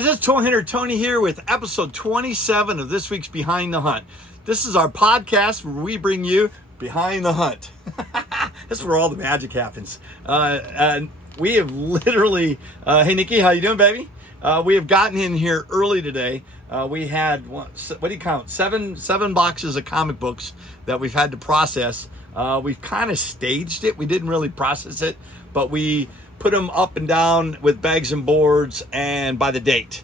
This is Toy Hunter Tony here with episode 27 of this week's Behind the Hunt. This is our podcast where we bring you Behind the Hunt. This is where all the magic happens. And we have literally, hey Nikki, how you doing, baby? We have gotten in here early today. We had, what do you count? Seven boxes of comic books that we've had to process. We've kind of staged it. We didn't really process it, but we put them up and down with bags and boards and by the date.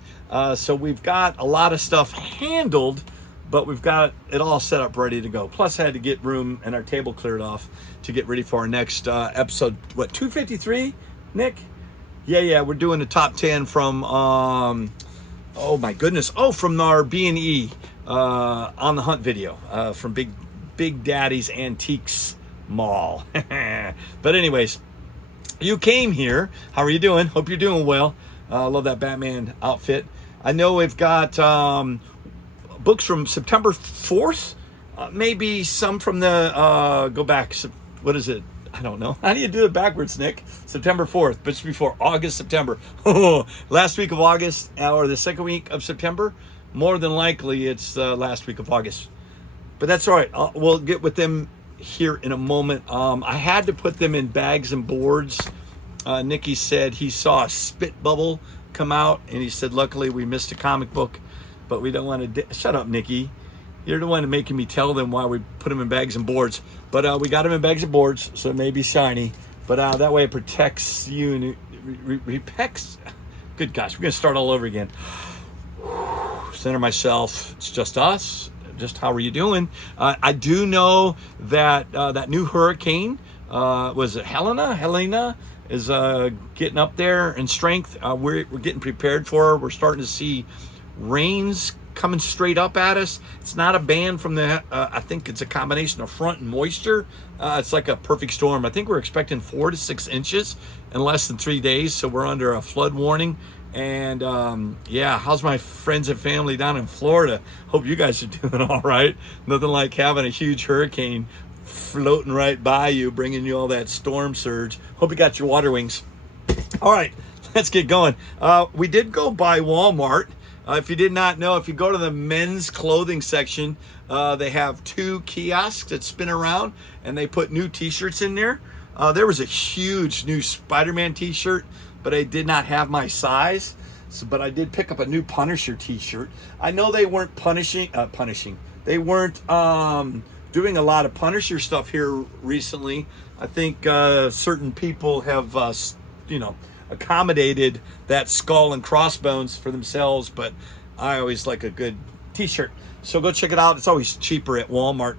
So we've got a lot of stuff handled, but we've got it all set up ready to go. Plus I had to get room and our table cleared off to get ready for our next episode. What, 253, Nick? Yeah, we're doing the top 10 from, oh my goodness. Oh, from our B&E on the hunt video from Big Daddy's Antiques Mall. But anyways, you came here. How are you doing? Hope you're doing well. Love that Batman outfit. I know we've got books from September 4th. Maybe some from the, go back, what is it? I don't know. How do you do it backwards, Nick? September 4th, but it's before August, September. Last week of August or the second week of September. More than likely it's the last week of August. But that's all right. We'll get with them here in a moment. I had to put them in bags and boards. Nicky said he saw a spit bubble come out, and he said, luckily we missed a comic book, but we don't want to... Shut up, Nicky. You're the one making me tell them why we put them in bags and boards. But we got them in bags and boards, so it may be shiny. But that way it protects you and repects. Good gosh, we're going to start all over again. Center myself. It's just us. Just how are you doing? I do know that that new hurricane, was it Helena is getting up there in strength. We're getting prepared for her. We're starting to see rains coming straight up at us. It's not a band from the, I think it's a combination of front and moisture. It's like a perfect storm. I think we're expecting 4 to 6 inches in less than 3 days. So we're under a flood warning. And yeah, how's my friends and family down in Florida? Hope you guys are doing all right. Nothing like having a huge hurricane floating right by you, bringing you all that storm surge. Hope you got your water wings. All right, let's get going. We did go by Walmart. If you did not know, if you go to the men's clothing section, they have 2 kiosks that spin around, and they put new t-shirts in there. There was a huge new Spider-Man t-shirt, but I did not have my size. But I did pick up a new Punisher t-shirt. I know they weren't punishing. They weren't doing a lot of Punisher stuff here recently. I think certain people have, accommodated that skull and crossbones for themselves. But I always like a good t-shirt. So go check it out. It's always cheaper at Walmart.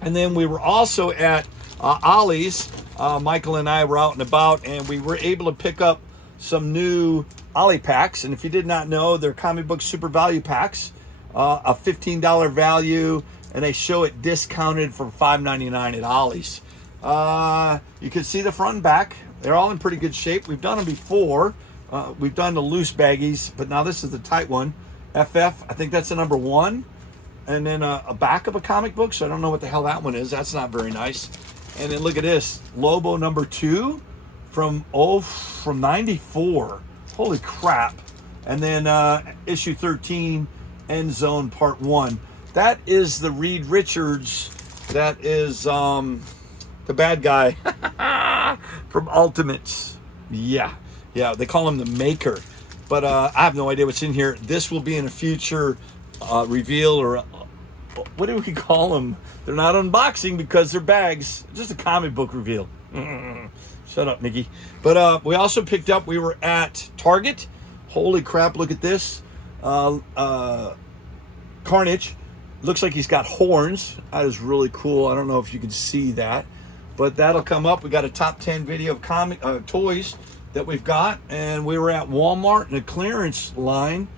And then we were also at Ollie's. Michael and I were out and about, and we were able to pick up some new Ollie packs. And if you did not know, they're comic book super value packs, a $15 value, and they show it discounted for $5.99 at Ollie's. You can see the front and back. They're all in pretty good shape. We've done them before. We've done the loose baggies, but now this is the tight one. FF, I think that's the number 1. And then a back of a comic book, so I don't know what the hell that one is. That's not very nice. And then look at this, Lobo number 2 from 94. Holy crap. And then issue 13, End Zone Part 1. That is the Reed Richards. That is the bad guy from Ultimates. Yeah, they call him the Maker. But I have no idea what's in here. This will be in a future reveal, or what do we call them? They're not unboxing because they're bags. Just a comic book reveal. Shut up, Nikki. But we also picked up, we were at Target. Holy crap, look at this. Carnage. Looks like he's got horns. That is really cool. I don't know if you can see that, but that'll come up. We got a top 10 video of comic toys that we've got, and we were at Walmart in a clearance line,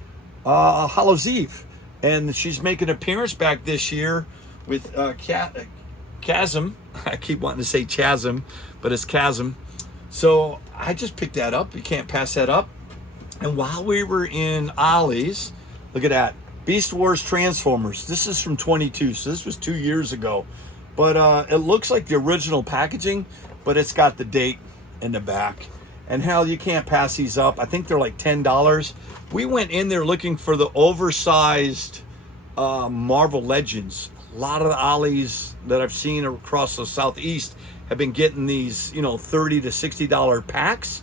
Hallows Eve, and she's making an appearance back this year with Chasm. I keep wanting to say Chasm, but it's Chasm. So I just picked that up. You can't pass that up. And while we were in Ollie's, look at that. Beast Wars Transformers. This is from 22, so this was 2 years ago. But it looks like the original packaging, but it's got the date in the back. And hell, you can't pass these up. I think they're like $10. We went in there looking for the oversized Marvel Legends. A lot of the Ollies that I've seen across the Southeast have been getting these, $30 to $60 packs.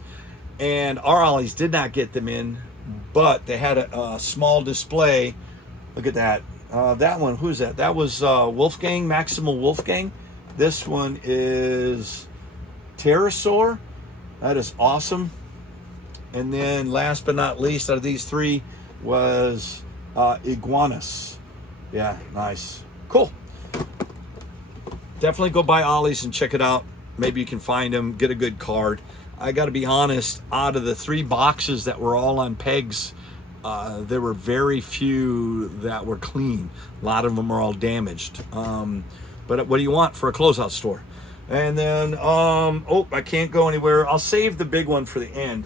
And our Ollies did not get them in, but they had a small display. Look at that. That one, who's that? That was Wolfgang, Maximal Wolfgang. This one is Pterosaur. That is awesome. And then last but not least out of these three was Iguanas. Yeah, nice. Cool. Definitely go buy Ollie's and check it out. Maybe you can find them, get a good card. I got to be honest, out of the 3 boxes that were all on pegs, there were very few that were clean. A lot of them are all damaged. But what do you want for a closeout store? And then, I can't go anywhere. I'll save the big one for the end.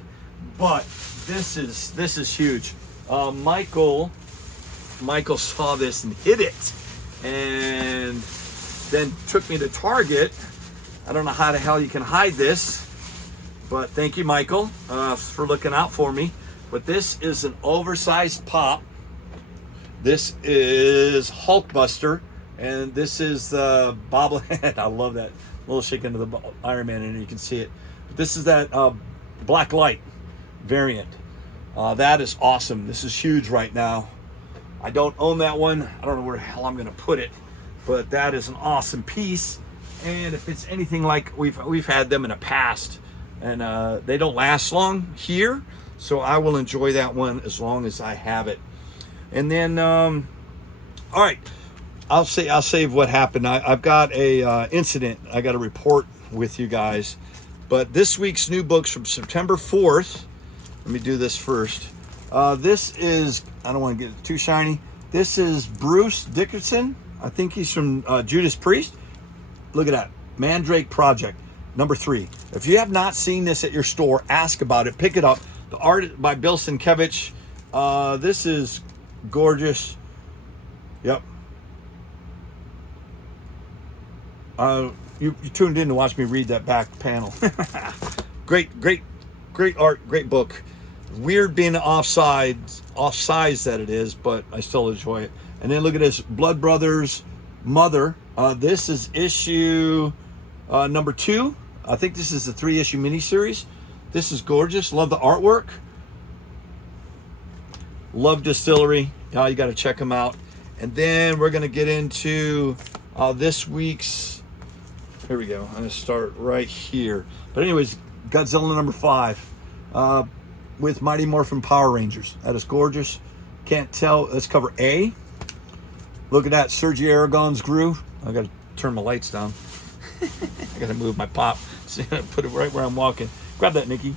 But this is huge. Michael saw this and hit it, and then took me to Target. I don't know how the hell you can hide this, but thank you, Michael, for looking out for me. But this is an oversized pop. This is Hulkbuster, and this is the bobblehead. I love that little shake into the Iron Man, and you can see it. But this is that black light variant. That is awesome. This is huge right now. I don't own that one. I don't know where the hell I'm going to put it, but that is an awesome piece. And if it's anything like we've had them in the past, and they don't last long here, so I will enjoy that one as long as I have it. And then, all right, I'll save what happened. I've got a incident I got to report with you guys. But this week's new books from September 4th. Let me do this first. This is, I don't want to get it too shiny. This is Bruce Dickinson. I think he's from Judas Priest. Look at that. Mandrake Project, number 3. If you have not seen this at your store, ask about it. Pick it up. The art by Bill Sienkiewicz. This is gorgeous. Yep. You tuned in to watch me read that back panel. Great art, great book. Weird being offsize that it is, but I still enjoy it. And then look at this, Blood Brothers Mother. This is issue number 2. I think this is a 3-issue miniseries. This is gorgeous. Love the artwork. Love Distillery. You got to check them out. And then we're going to get into this week's. Here we go. I'm going to start right here. But anyways, Godzilla number 5 with Mighty Morphin Power Rangers. That is gorgeous. Can't tell. Let's cover A. Look at that. Sergio Aragon's Gru. I got to turn my lights down. I got to move my pop. So put it right where I'm walking. Grab that, Nikki.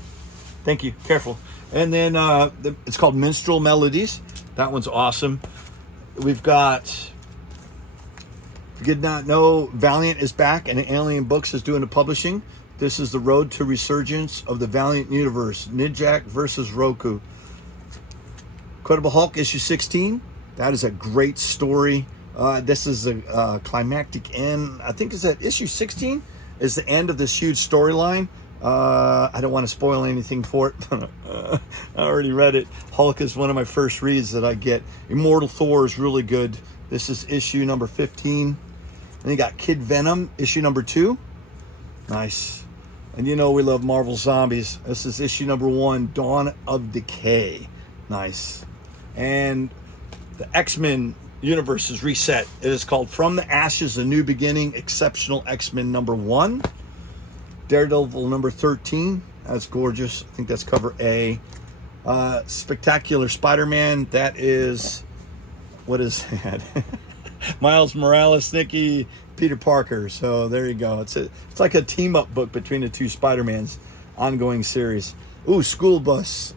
Thank you. Careful. And then it's called Minstrel Melodies. That one's awesome. We've got, if you did not know, Valiant is back and Alien Books is doing the publishing. This is the road to resurgence of the Valiant universe. Ninjak versus Roku. Incredible Hulk issue 16. That is a great story. This is a climactic end. I think is that issue 16 is the end of this huge storyline. I don't want to spoil anything for it. I already read it. Hulk is one of my first reads that I get. Immortal Thor is really good. This is issue number 15. Then you got Kid Venom, issue number 2. Nice. And you know we love Marvel Zombies. This is issue number 1, Dawn of Decay. Nice. And the X-Men universe is reset. It is called From the Ashes, A New Beginning, Exceptional X-Men number 1. Daredevil number 13. That's gorgeous. I think that's cover A. Spectacular Spider-Man. That is, what is that? Miles Morales, Nikki, Peter Parker. So there you go. It's like a team-up book between the two Spider-Mans. Ongoing series. Ooh, School Bus.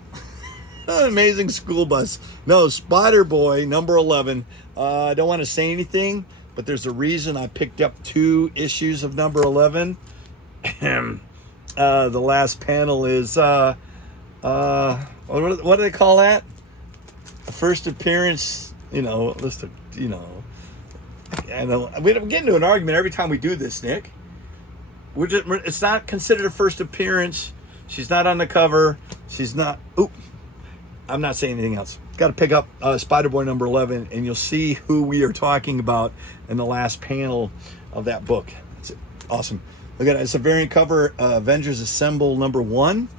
Amazing School Bus. No, Spider-Boy, number 11. I don't want to say anything, but there's a reason I picked up 2 issues of number 11. The last panel is, what do they call that? A first appearance, list of, and we get into an argument every time we do this, Nick. It's not considered a first appearance She's not on the cover. She's not. Oop. I'm not saying anything else. Got to pick up Spider-Boy number 11, and you'll see who we are talking about in the last panel of that book. It's awesome. Look at it. It's a variant cover, Avengers Assemble number 1.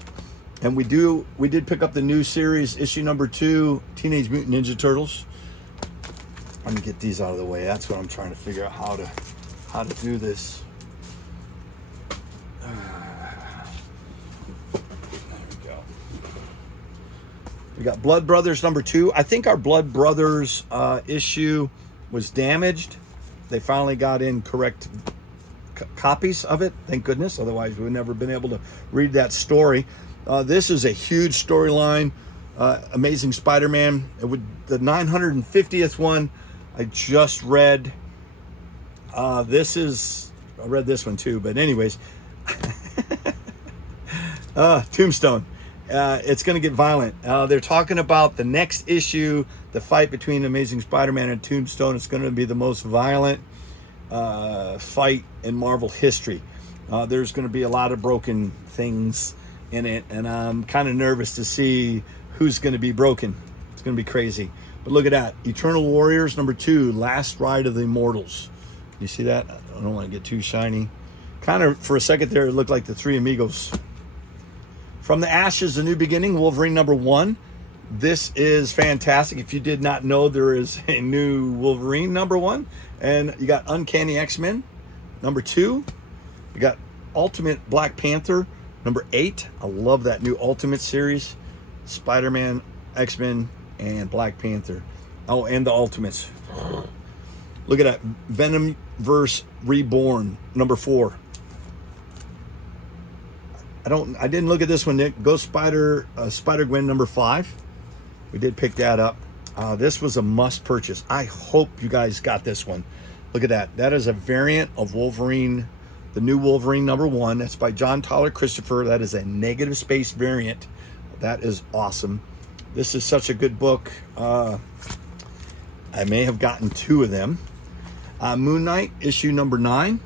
And we did pick up the new series, issue number 2, Teenage Mutant Ninja Turtles. Let me get these out of the way. That's what I'm trying to figure out how to do this. There we go. We got Blood Brothers number 2. I think our Blood Brothers issue was damaged. They finally got in correct copies of it. Thank goodness. Otherwise, we would never been able to read that story. This is a huge storyline. Amazing Spider-Man. The 950th one I just read. I read this one too, but anyways. Tombstone. It's going to get violent. They're talking about the next issue, the fight between Amazing Spider-Man and Tombstone. It's going to be the most violent fight in Marvel history. There's going to be a lot of broken things in it, and I'm kind of nervous to see who's going to be broken. It's going to be crazy. But look at that. Eternal Warriors number 2, Last Ride of the Immortals. You see that? I don't want to get too shiny. Kind of, for a second there, it looked like the Three Amigos. From the Ashes, A New Beginning, Wolverine number 1. This is fantastic. If you did not know, there is a new Wolverine number 1. And you got Uncanny X-Men number 2. You got Ultimate Black Panther number 8. I love that new Ultimate series. Spider-Man, X-Men, and Black Panther. Oh, and the Ultimates. Look at that. Venomverse Reborn number 4. I didn't look at this one, Nick. Ghost Spider-Gwen number 5. We did pick that up. This was a must purchase. I hope you guys got this one. Look at that. That is a variant of Wolverine, the new Wolverine number 1. That's by John Tyler Christopher. That is a negative space variant. That is awesome. This is such a good book. I may have gotten 2 of them. Moon Knight, issue number 9.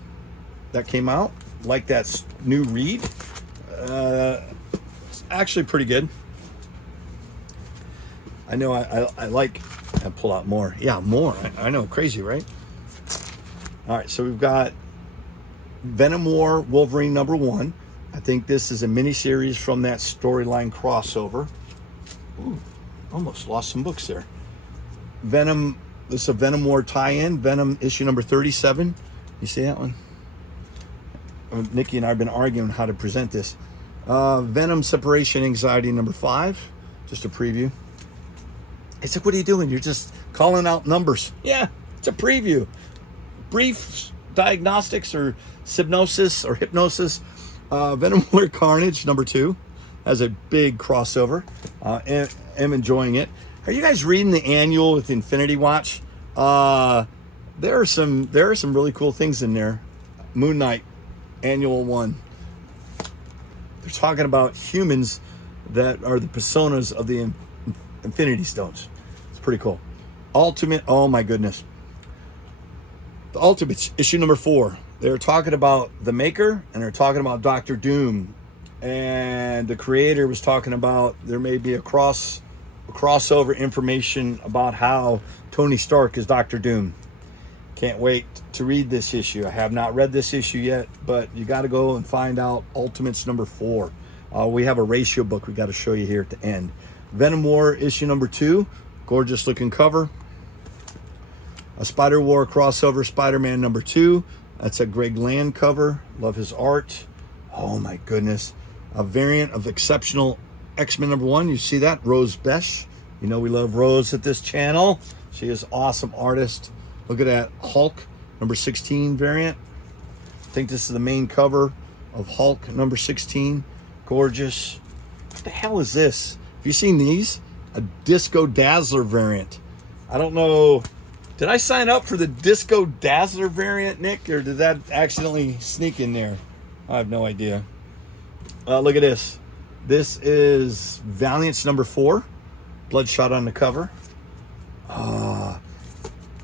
That came out. Like that new read. It's actually pretty good. I know I like... I pull out more. Yeah, more. I know. Crazy, right? All right, so we've got Venom War Wolverine number 1. I think this is a mini-series from that storyline crossover. Ooh, almost lost some books there. Venom, this is a Venom War tie-in. Venom issue number 37. You see that one? Nikki and I have been arguing how to present this. Venom Separation Anxiety number 5. Just a preview. It's like, what are you doing? You're just calling out numbers. Yeah, it's a preview. Brief diagnostics or hypnosis. Venom War Carnage number 2 has a big crossover. Am enjoying it. Are you guys reading the annual with Infinity Watch? There are some really cool things in there. Moon Knight annual 1. They're talking about humans that are the personas of the Infinity Stones. It's pretty cool. Ultimate, oh my goodness. The Ultimates, issue number 4. They're talking about the maker, and they're talking about Dr. Doom. And the creator was talking about there may be a crossover information about how Tony Stark is Dr. Doom. Can't wait to read this issue. I have not read this issue yet, but you got to go and find out Ultimates number 4. We have a ratio book we got to show you here at the end. Venom War issue number 2. Gorgeous looking cover. A Spider War crossover Spider-Man number 2. That's a Greg Land cover. Love his art. Oh my goodness. A variant of Exceptional X-Men number 1. You see that? Rose Besh. You know we love Rose at this channel. She is awesome artist. Look at that. Hulk number 16 variant. I think this is the main cover of Hulk number 16. Gorgeous. What the hell is this? Have you seen these? A Disco Dazzler variant. I don't know. Did I sign up for the Disco Dazzler variant, Nick? Or did that accidentally sneak in there? I have no idea. Look at this. This is Valiant's number 4. Bloodshot on the cover.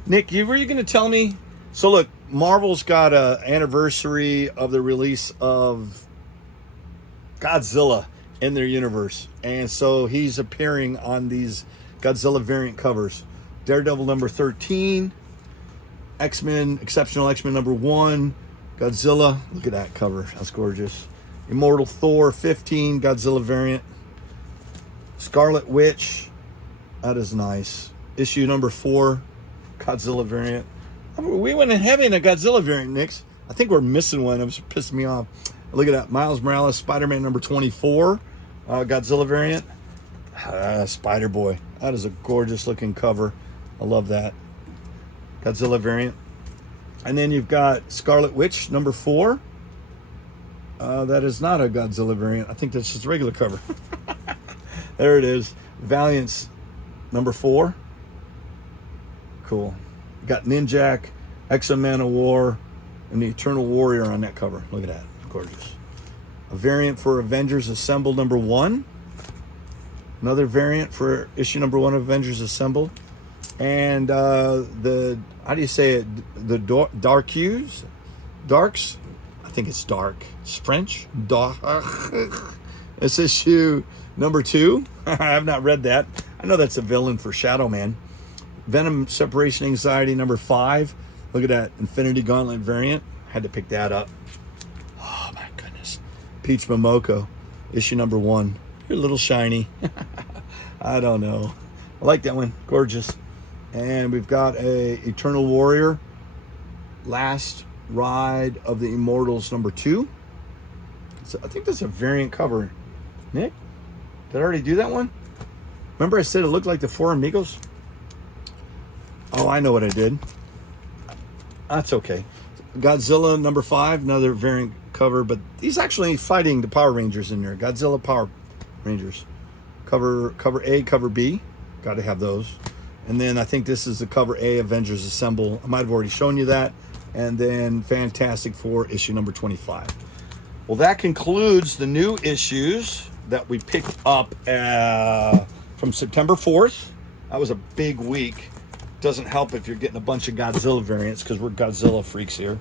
Nick, were you going to tell me? So look, Marvel's got an anniversary of the release of Godzilla in their universe. And so he's appearing on these Godzilla variant covers. Daredevil number 13, X-Men, Exceptional X-Men number 1, Godzilla. Look at that cover. That's gorgeous. Immortal Thor 15, Godzilla variant. Scarlet Witch. That is nice. Issue number 4, Godzilla variant. We went in heavy in a Godzilla variant, Nix. I think we're missing one. It was pissing me off. Look at that. Miles Morales, Spider-Man number 24, Godzilla variant. Spider-Boy. That is a gorgeous looking cover. I love that. Godzilla variant. And then you've got Scarlet Witch number 4. That is not a Godzilla variant. I think that's just a regular cover. There it is. Valiant's number 4. Cool. Got Ninjak, X-Men of War, and the Eternal Warrior on that cover. Look at that. Gorgeous. A variant for Avengers Assemble number 1. Another variant for issue number 1 of Avengers Assemble. And the, how do you say it? The Darks? I think it's dark. It's French. It's issue number 2. I have not read that. I know that's a villain for Shadow Man. Venom Separation Anxiety number 5. Look at that Infinity Gauntlet variant. Had to pick that up. Oh my goodness. Peach Momoko, issue number 1. You're a little shiny. I don't know. I like that one. Gorgeous. And we've got a Eternal Warrior, Last Ride of the Immortals number 2. So I think that's a variant cover. Nick, did I already do that one? Remember I said it looked like the Four Amigos? Oh, I know what I did. That's okay. Godzilla number 5, another variant cover, but he's actually fighting the Power Rangers in there. Godzilla Power Rangers. Cover A, cover B. Got to have those. And then I think this is the cover A, Avengers Assemble. I might have already shown you that. And then Fantastic Four, issue number 25. Well, that concludes the new issues that we picked up from September 4th. That was a big week. Doesn't help if you're getting a bunch of Godzilla variants because we're Godzilla freaks here.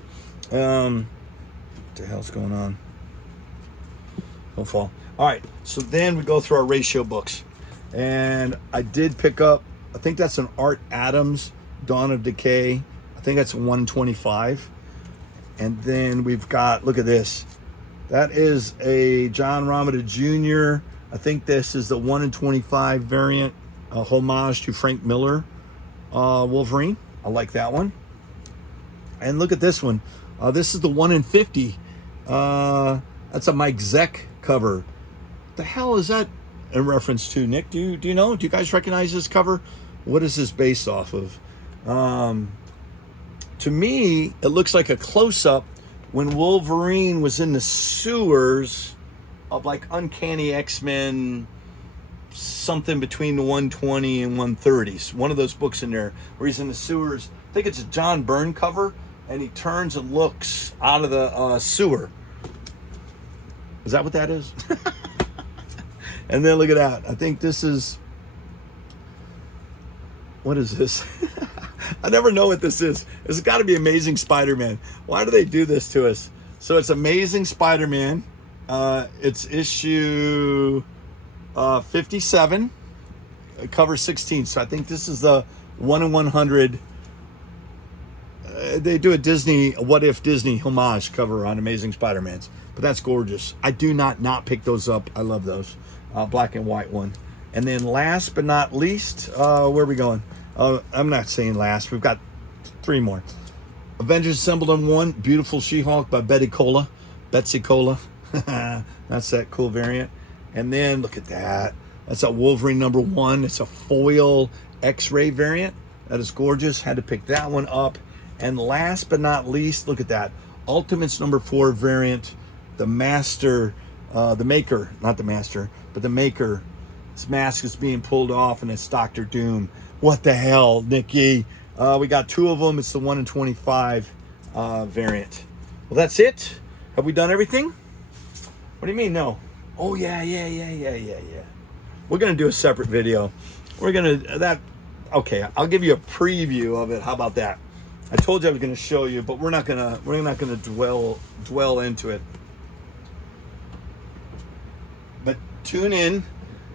What the hell's going on? Don't fall. All right, so then we go through our ratio books. And I did pick up, I think that's an Art Adams, Dawn of Decay. I think that's 125. And then we've got, look at this. That is a John Romita Jr. I think this is the 1 in 25 variant, a homage to Frank Miller Wolverine. I like that one. And look at this one. This is the 1 in 50. That's a Mike Zeck cover. What the hell is that in reference to, Nick? Do you know? Do you guys recognize this cover? What is this based off of? To me, it looks like a close-up when Wolverine was in the sewers of like Uncanny X-Men, something between the 120 and 130s. One of those books in there where he's in the sewers. I think it's a John Byrne cover, and he turns and looks out of the sewer. Is that what that is? And then look at that. I think this is, what is this? I never know what this is. It's got to be Amazing Spider-Man. Why do they do this to us? So it's Amazing Spider-Man. It's issue 57, cover 16. So I think this is the 1 in 100. They do a What If Disney homage cover on Amazing Spider-Man's. But that's gorgeous. I do not pick those up. I love those. Black and white one. And then last but not least, where are we going? I'm not saying last. We've got 3 more. Avengers Assembled on 1, Beautiful She-Hulk by Betsy Cola. That's that cool variant. And then look at that. That's a Wolverine number 1. It's a foil X-ray variant. That is gorgeous. Had to pick that one up. And last but not least, look at that. Ultimates number 4 variant. The Master, the Maker, not the Master, but the Maker. His mask is being pulled off and it's Dr. Doom. What the hell, Nikki? We got 2 of them. It's the 1 in 25 variant. Well, that's it. Have we done everything? What do you mean, no? Oh, yeah. We're going to do a separate video. Okay, I'll give you a preview of it. How about that? I told you I was going to show you, but we're not going to dwell into it. tune in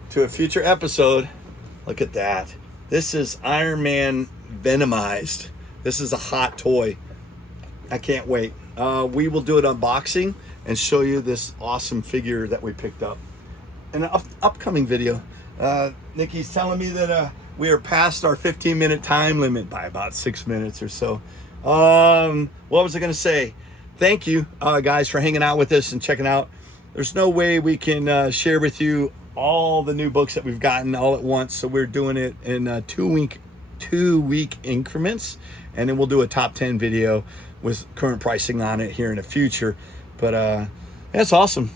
to a future episode. Look at that. This is Iron Man Venomized. This is a hot toy. I can't wait. We will do an unboxing and show you this awesome figure that we picked up in an upcoming video. Nikki's telling me that we are past our 15-minute time limit by about 6 minutes or so. What was I going to say? Thank you, guys, for hanging out with us and checking out. There's no way we can share with you all the new books that we've gotten all at once, so we're doing it in two-week increments, and then we'll do a top 10 video with current pricing on it here in the future. But that's awesome.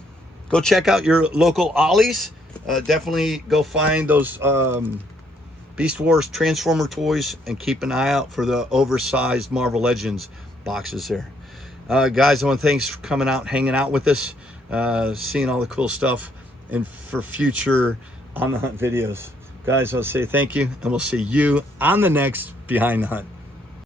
Go check out your local Ollies. Definitely go find those Beast Wars Transformer toys and keep an eye out for the oversized Marvel Legends boxes there. Guys, I want to thanks for coming out and hanging out with us, seeing all the cool stuff, and for future On the Hunt videos. Guys, I'll say thank you, and we'll see you on the next Behind the Hunt.